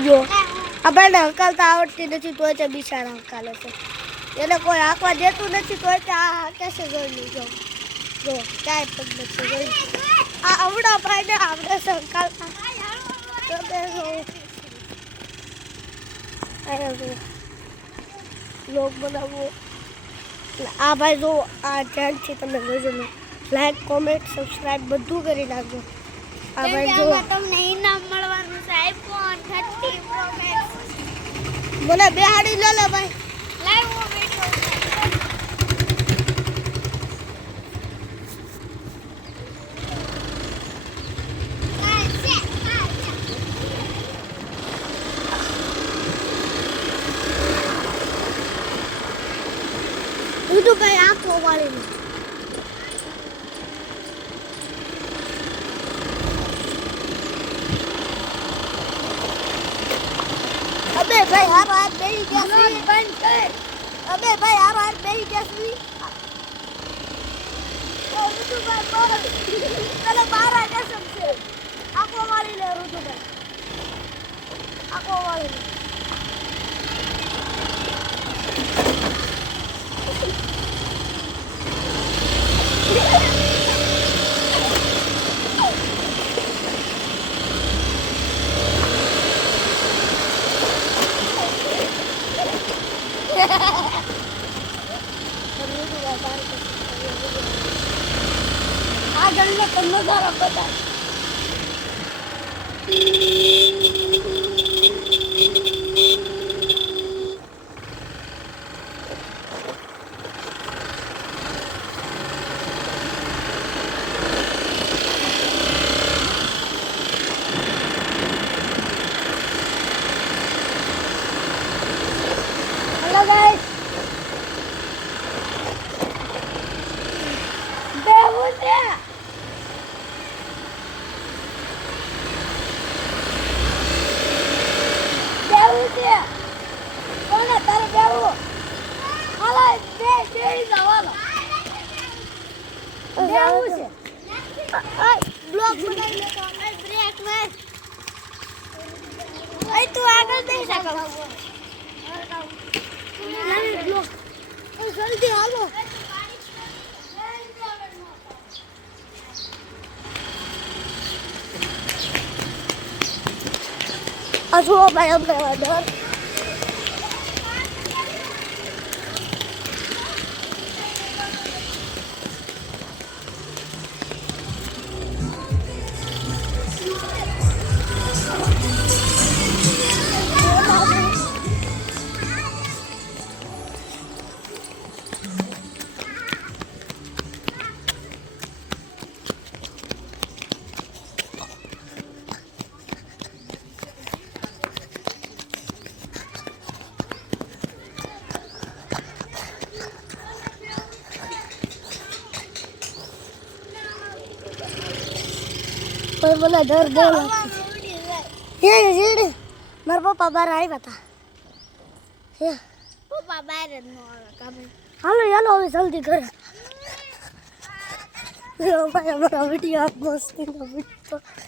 જોજો આ ભાઈને હકાલતા આવડતી નથી તોય તે બિચારા હકાલે છે એને કોઈ હાંકવા દેતું નથી તોય તે આ હાંકે છે જોઈ લીજો જો ક્યાંય પગ નથી જોઈ આ આવડા ભાઈને આવડે છે હકાલતા લોક બનાવવો આ ભાઈ જો આ ધ્યાનથી તમે જોજો લાઈક કોમેન્ટ સબસ્ક્રાઇબ બધું કરી નાખજો આ ભાઈ જો તમને ઇનામ મળવાનું છે આઈફોન 30 પ્રો મેક્સ મને બેહાડી લે લે ભાઈ લાઈવ વિડિયો તો ભાઈ આખો વાળી અબે ભાઈ હારો હાથ બેહી ગયા છે બંધ કર અબે ભાઈ હારો હાથ બેહી ગયા છે ઓ ઋતુભાઈ બોલ ચલો બહાર આ કસમ છે આખો વાળી લે ઋતુભાઈ આખો વાળી લે આ ગણને તો નજારો બતાય હેલો ગાઈસ કોને તારે બેવું હાલો બે જવાનો બેવું છે બ્લોક બનાવી લે તો બ્રેક માર એ તું આગળ જઈ શકો બ્લોક જલ્દી હાલો આ જો ભાઈ આપણે ડર पर बोला डर दे ये जीड़ मार पापा बाहर आई बता ये पापा बाहर न आवे हेलो हेलो अभी जल्दी कर ये भाई हमारा वीडियो आप मस्त है